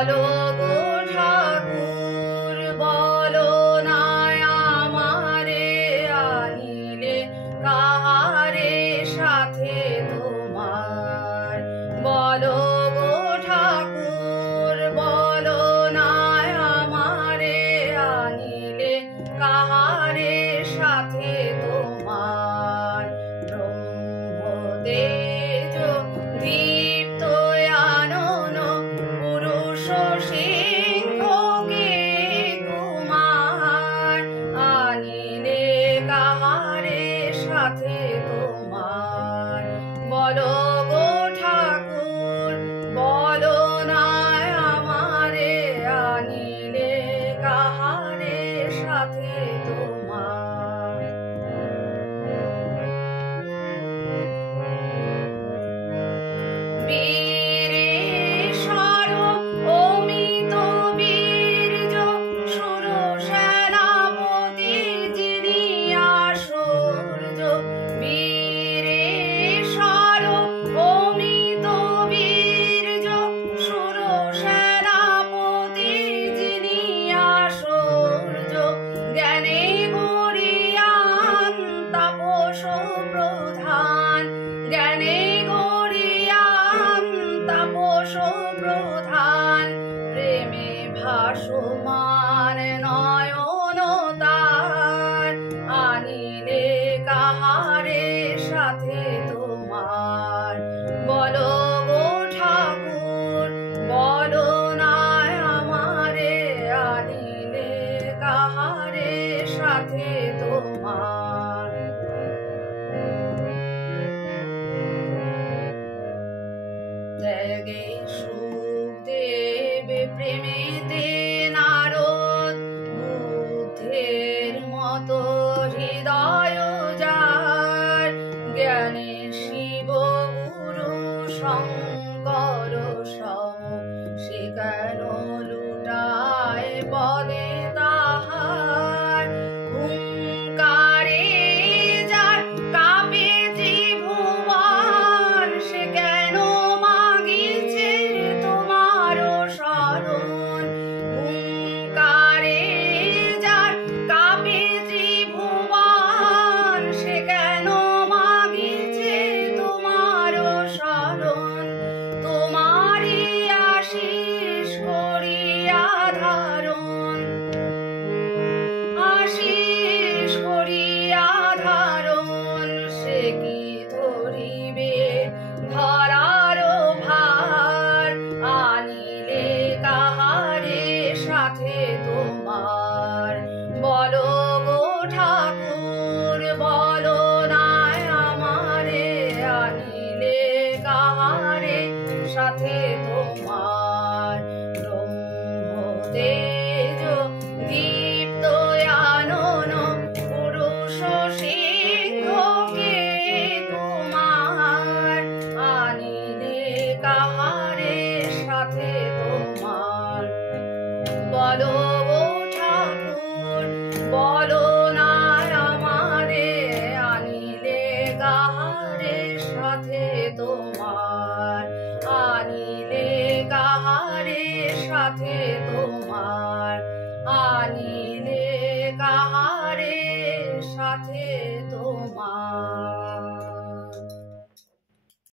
বলো গো ঠাকুর বলো না আমারে আনিলে কাহারে সাথে তোমার। বলো গো ঠাকুর বলো না আমারে আনিলে কাহারে সাথে তোমার। ব্রহ্মতেজ দীপ্ত আনন পুরুষ সিংহকে কুমার আনিলে কাহারে সাথে তোমার। বলো গো ঠাকুর বলো না আমারে আনিলে কাহারে সাথে তোমার। বীরেশ্বর অমিত বীর্য সুর সেনাপতি যিনি আশুর্য। বীরেশ্বর অমিত বীর্য সুর সেনাপতি যিনি আশুর্য। জ্ঞানে গরিয়ান তাপস প্রধান জ্ঞানে তাপস প্রধান। প্রেমে ভাসমান নয়ন তার আনিলে কাহারে সাথে তোমার। বলো গো ঠাকুর বলো না আমারে আনিলে কাহারে সাথে তোমার। ত্যাগে সুখদেব প্রেমেতে নারদ বুদ্ধের মতো হৃদয় যার। জ্ঞানে শিব গুরু শঙ্কর সম সে কেন লুটায় পদে তাহার। হুঙ্কারে যার কাঁপে ত্রিভুবন সে কেন মাগিছে তোমার শরণ। হুঙ্কারে যার কাঁপে ত্রিভুবন সে কেন মাগিছে তোমার শরণ। তোমারই আশিস করিয়া ধারণ আশিস করিয়া ধারণ সে কি ধরিবে ধরার ভার আনিলে কাহারে সাথে তোমার। বলো গো ঠাকুর বলো না আমারে আনিলে কাহারে সাথে তোমার। ব্রহ্মতেজ দীপ্ত আনন পুরুষ সিংহকে কুমার আনিলে কাহারে সাথে তোমার। বলো গো ঠাকুর বলো না আমারে আনিলে কাহারে সাথে তোমার। আনিলে কাহারে সাথে তোমার। আনিলে কাহারে সাথে